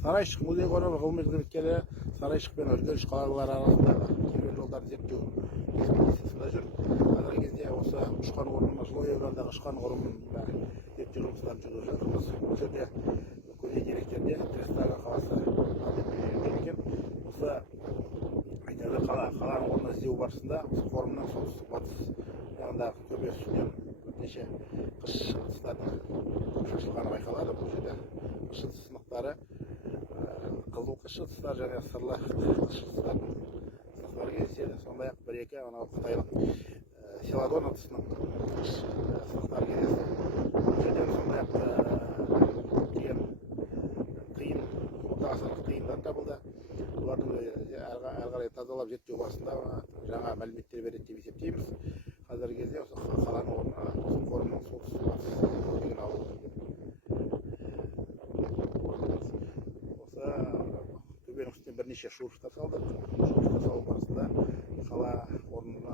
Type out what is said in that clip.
Сарайшық музей қоры ғылыми қызметкері Сарайшық пен өзгеріс қалалары арасындағы керуен жолдарды зерттеу экспедициясында жүр. Қазіргі кезде осы ұшқан орнына, жылы евродағы ұшқан орнына зерттеу жұмыстарын жүргізіп жатырмыз. Бұл жерде көне деректерде Трестага қаласы екен. Осы айтады қаланың орнын іздеу барысында осы форумның солтүстік батыс жағындағы төбе үстінен бірнеше қыш ыдыстардың көп шашылғаны байқалады. Бұл жерде қыш сынықтары, қызыл қыш ыдыстар және сырлы қыш ыдыстардың сынықтары кездеседі. Сондай-ақ бір-екі қытайлық селадон ыдысының қыш сынықтары кездесті. Бұл жерден сондай-ақ қиын орта ғасырлық тиындар табылды. Олардың әрі қарай тазалап зерттеу барысында жаңа мәліметтер береді деп есептейміз. Қазіргі кезде осы қаланың орнына осы форумның солтүстік батыс деген ауыл. Осы төбенің үстіне бірнеше шурфтар салдық. Шурфтар салу барысында қала орнына